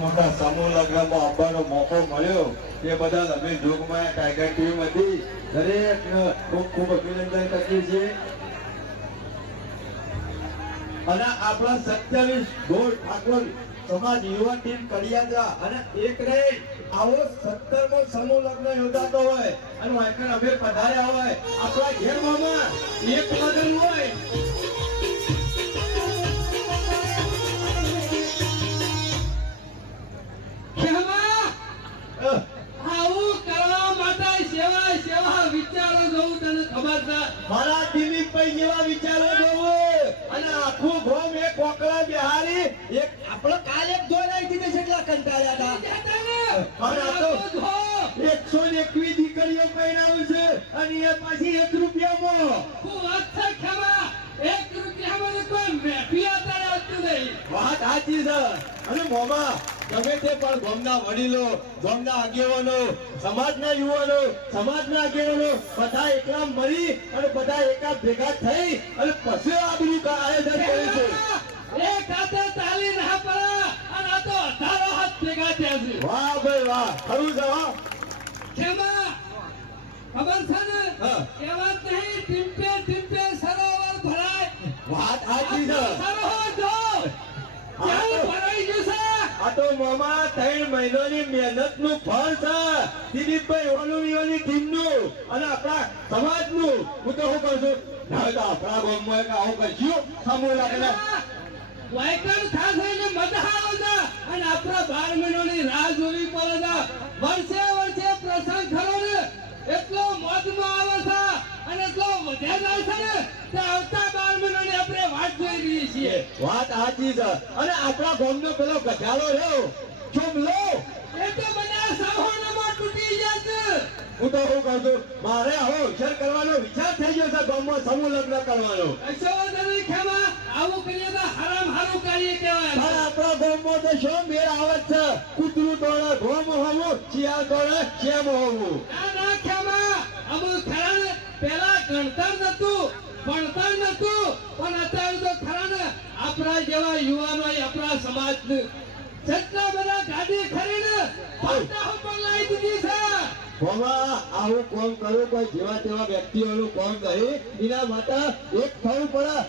મોટા સમૂહ લગ્નમાં આવવાનો મોકો મળ્યો. એ બધા અમે જોગમાં ટાઈગર ટીમ હતી. દરેક ખૂબ ખૂબ અભિનંદન કરીએ છીએ. અને આપણા સત્યાવીસ ગોળ ઠાકોર સમાજ યુવા ટીમ કડિયાદરા. અને એક રે આવો સત્તરમો સમૂહ લગ્ન યોજાતો હોય. અને વાંકણ અમે પધાર્યા હોય. આપણા ઘેરમાં એક લગ્ન હોય. જોઉં તને ખબર છે મારા દિલીપભાઈ જેવા વિચારો જોવો. અને આખું ગોમ એક કોકળા બિહારી એક આપણો કાલે એક જોઈ નાખી દીધી છે એટલા કંટાળ્યા હતા અને આ તો- એકસો ને એકવીસ દીકરીઓ પહેરાવે છે. અને એ પાછી એક રૂપિયામાં. હું વાત એક રૂપિયામાં કોઈ આવતું નહીં વાત સાચી છે. અને મોમાં ગમે તે પણ ગામના વડીલો ગામના આગેવાનો સમાજના યુવાનો સમાજના આગેવાનો બધા એકલા મળી અને બધા એકા ભેગા થઈ અને પછી આ બધું આયોજન કર્યું છે. એક હાથે તાલી ના પડે અને આ તો અઢારો હાથ ભેગા થયા છે. વાહ ભાઈ વાહ. ખરું છે હા ખબર છે ને. કહેવત નહીં ટીમ્પે ટીમ્પે સરોવર ભરાય. વાત સાચી છે. સરોવર આ મામા ત્રણ મહિનાની મહેનતનું ફળ છે. દિલીપભાઈ ઓલુવીઓની ટીમનું અને આપણા સમાજનું. હું તો શું કહું છું? ના તો આપણા ગામમાં એક આવું કરશું. સમૂહ લગ્ન વાયકણ થશે ને મજા આવે અને આપણા બાર મહિનાની રાહ જોવી પડે વર્ષે વર્ષે પ્રસંગ ખરો ને એટલો મોજમાં આવે છે અને એટલો વધ્યા જાય છે ને તે આવતા બાર મહિનાની આપણે વાટ જોઈ રહીએ છીએ. વાત સાચી છે. અને આપણા ગામનો પેલો ગધાડો રહ્યો. ચુમલો એ તો બધા સહોનામાં તૂટી ગયા હું તો શું કહું છું? મારે હવે ઉછેર કરવાનો વિચાર થઈ ગયો છે ગામમાં સમૂહ લગ્ન કરવાનો. કશો ખેમા આવું કરીએ તો હરામ હારું કરીએ કહેવાય. પણ આપણા ગામમાં તો શું મેળ આવે છે? કૂતરું દોડે ઘોમ હોવું ચિયા દોડે શેમ હોવું? ના ના ખેમા અમુક ખરા પેલા ગણતર નતું ભણતર નતું પણ અત્યારે આપણા જેવા યુવાનો આપણા સમાજ જેટલા બધા ગાડી ખરીને પૈસા ઉપર આવું કોમ કરું? કોઈ જેવા તેવા વ્યક્તિઓનું કોમ નહીં એના માટે એક થવું પડે.